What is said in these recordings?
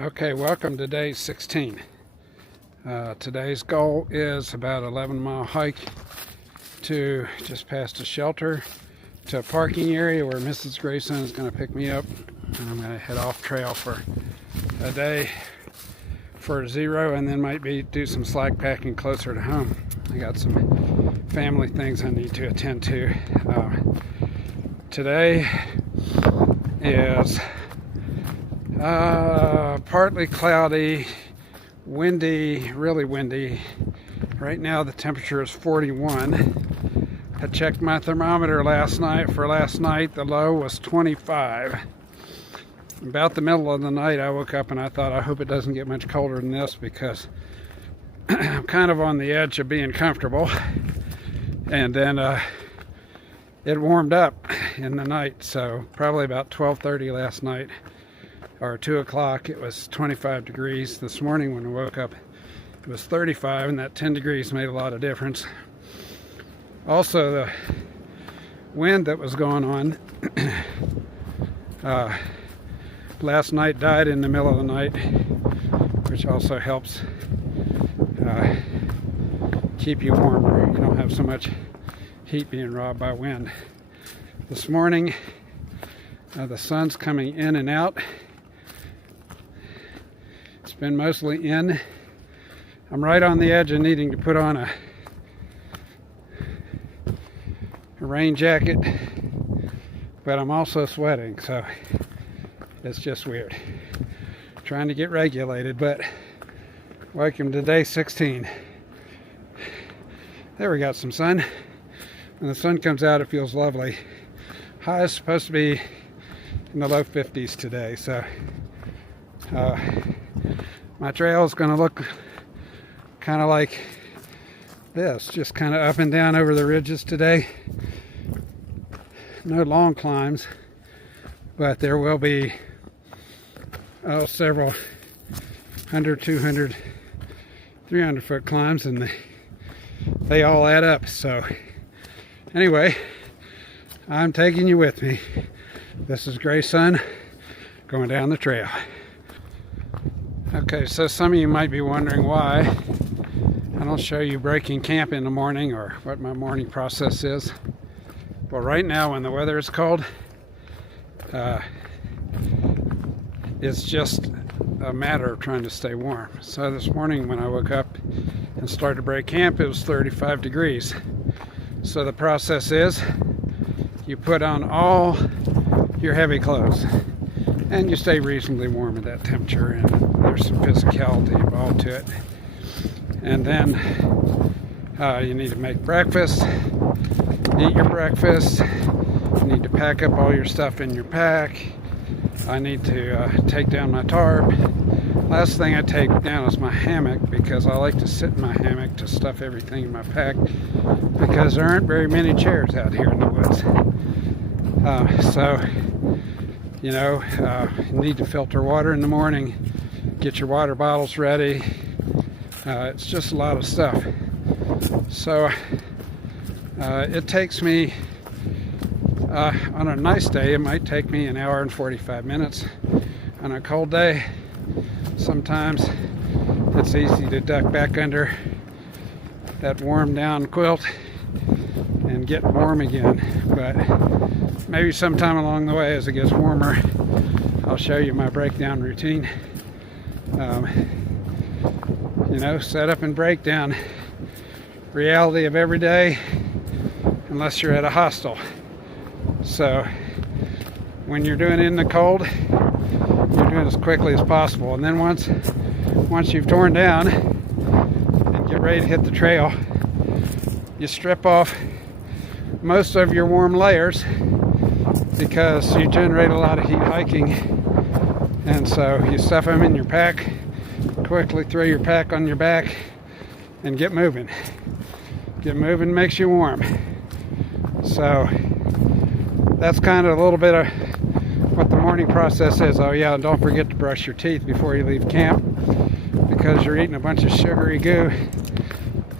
Okay, welcome to day 16. Today's goal is about 11-mile hike to just past a shelter to a parking area where Mrs. Grayson is going to pick me up, and I'm going to head off trail for a day for 0, and then might do some slack packing closer to home. I got some family things I need to attend to. Today is partly cloudy, windy, really windy. Right now the temperature is 41. I checked my thermometer last night. The low was 25. About the middle of the night I woke up and I thought, I hope it doesn't get much colder than this, because I'm kind of on the edge of being comfortable. And then it warmed up in the night, so probably about 12:30 last night or 2 o'clock it was 25 degrees. This morning when I woke up it was 35, and that 10 degrees made a lot of difference. Also, the wind that was going on last night died in the middle of the night, which also helps keep you warmer. You don't have so much heat being robbed by wind. This morning the sun's coming in and out. It's been mostly in. I'm right on the edge of needing to put on a rain jacket, but I'm also sweating, so it's just weird. Trying to get regulated, but welcome to day 16. There, we got some sun. When the sun comes out, it feels lovely. High is supposed to be in the low 50s today, so my trail is going to look kind of like this, just kind of up and down over the ridges today. No long climbs, but there will be several 100, 200, 300 foot climbs, and they all add up. So anyway, I'm taking you with me. This is Grayson going down the trail. Okay, so some of you might be wondering why I don't show you breaking camp in the morning, or what my morning process is. Well, right now when the weather is cold, it's just a matter of trying to stay warm. So this morning when I woke up and started to break camp, it was 35 degrees. So the process is you put on all your heavy clothes and you stay reasonably warm at that temperature, and there's some physicality involved to it. And then you need to make breakfast, eat your breakfast. You need to pack up all your stuff in your pack. I need to take down my tarp. Last thing I take down is my hammock, because I like to sit in my hammock to stuff everything in my pack, because there aren't very many chairs out here in the woods. So you know, you need to filter water in the morning, get your water bottles ready. It's just a lot of stuff. So it takes me, on a nice day, it might take me an hour and 45 minutes. On a cold day, sometimes it's easy to duck back under that warm down quilt and get warm again. But maybe sometime along the way, as it gets warmer, I'll show you my breakdown routine. You know, setup and breakdown, reality of every day, unless you're at a hostel. So when you're doing it in the cold, you're doing it as quickly as possible. And then once you've torn down and get ready to hit the trail, you strip off most of your warm layers, because you generate a lot of heat hiking. And so you stuff them in your pack, quickly throw your pack on your back, and get moving. Get moving makes you warm. So that's kind of a little bit of what the morning process is. Oh yeah, and don't forget to brush your teeth before you leave camp, because you're eating a bunch of sugary goo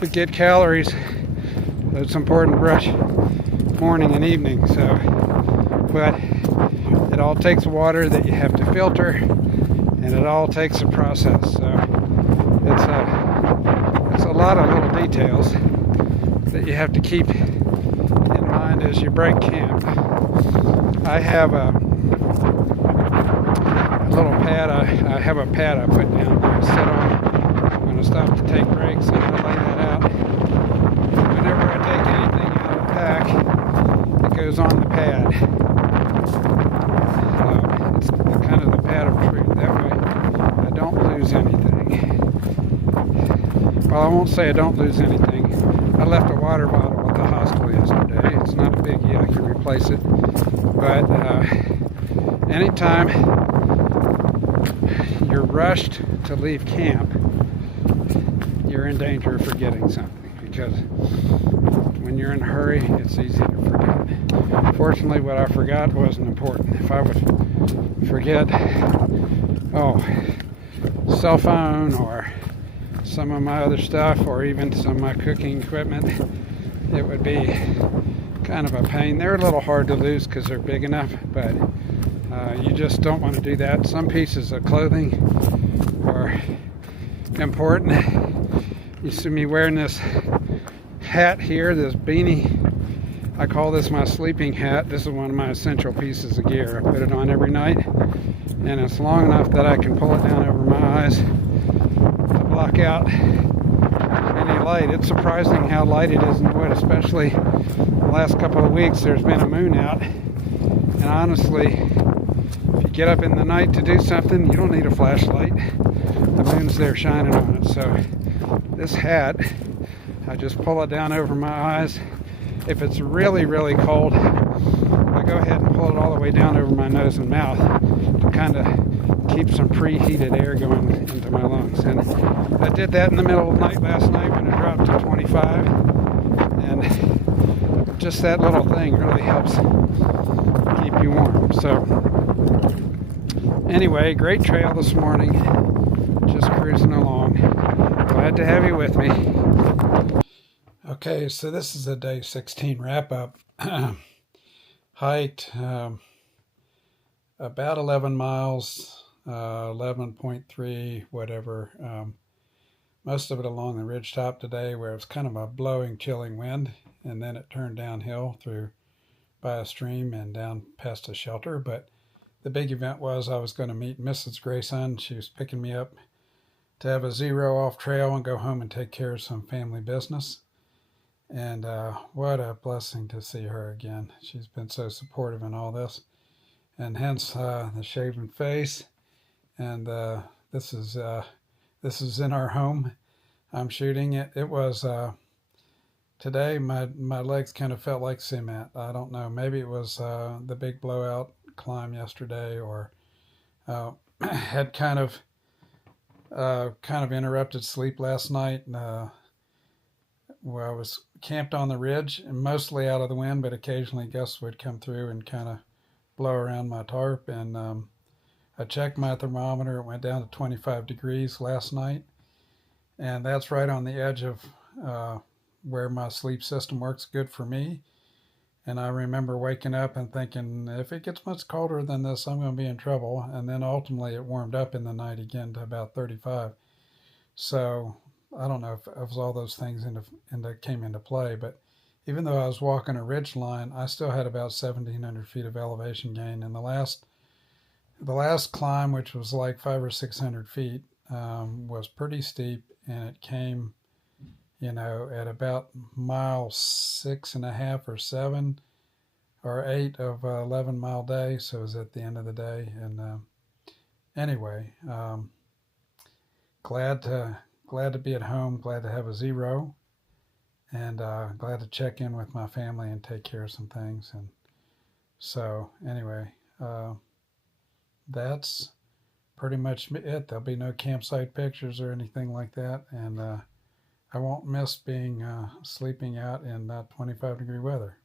to get calories. So it's important to brush morning and evening. So, but it all takes water that you have to filter, and it all takes a process. So it's a lot of little details that you have to keep in mind as you break camp. I have a little pad. I have a pad I put down there to sit on when I stop to take breaks, and I lay that out. Whenever I take anything out of the pack, it goes on the pad. It's kind of the pad of truth. That way I don't lose anything. Well, I won't say I don't lose anything. I left a water bottle at the hostel yesterday. It's not a biggie. I can replace it. But anytime you're rushed to leave camp, you're in danger of forgetting something, because when you're in a hurry, it's easy to forget. Fortunately, what I forgot wasn't important. If I would forget, cell phone or some of my other stuff, or even some of my cooking equipment, it would be kind of a pain. They're a little hard to lose because they're big enough, but you just don't want to do that. Some pieces of clothing are important. You see me wearing this hat here, this beanie. I call this my sleeping hat. This is one of my essential pieces of gear. I put it on every night, and it's long enough that I can pull it down over my eyes to block out any light. It's surprising how light it is in the wood, especially the last couple of weeks. There's been a moon out, and honestly, if you get up in the night to do something, you don't need a flashlight. The moon's there shining on it. So this hat, I just pull it down over my eyes. If it's really, really cold, I go ahead and pull it all the way down over my nose and mouth to kind of keep some preheated air going into my lungs. And I did that in the middle of the night last night when it dropped to 25. And just that little thing really helps keep you warm. So anyway, great trail this morning. Just cruising along. Glad to have you with me. Okay, so this is a day 16 wrap-up. Hiked about 11 miles, 11.3, whatever. Most of it along the ridgetop today, where it was kind of a blowing, chilling wind, and then it turned downhill through by a stream and down past a shelter. But the big event was I was going to meet Mrs. Grayson. She was picking me up to have a 0 off trail and go home and take care of some family business. And what a blessing to see her again. She's been so supportive in all this. And hence the shaven face. And this is in our home. I'm shooting it. It was today my legs kind of felt like cement. I don't know. Maybe it was the big blowout climb yesterday, or had kind of interrupted sleep last night. Where I was camped on the ridge and mostly out of the wind, but occasionally gusts would come through and kind of blow around my tarp. And I checked my thermometer. It went down to 25 degrees last night. And that's right on the edge of where my sleep system works good for me. And I remember waking up and thinking, if it gets much colder than this, I'm going to be in trouble. And then ultimately it warmed up in the night again to about 35. So I don't know if it was all those things came into play, but even though I was walking a ridge line, I still had about 1,700 feet of elevation gain. And the last climb, which was like 500 or 600 feet, was pretty steep, and it came, at about mile 6.5 or 7 or 8 of 11 mile day. So it was at the end of the day. And anyway, glad to be at home, glad to have a 0, and glad to check in with my family and take care of some things. And so anyway, that's pretty much it. There'll be no campsite pictures or anything like that, and I won't miss sleeping out in 25-degree weather.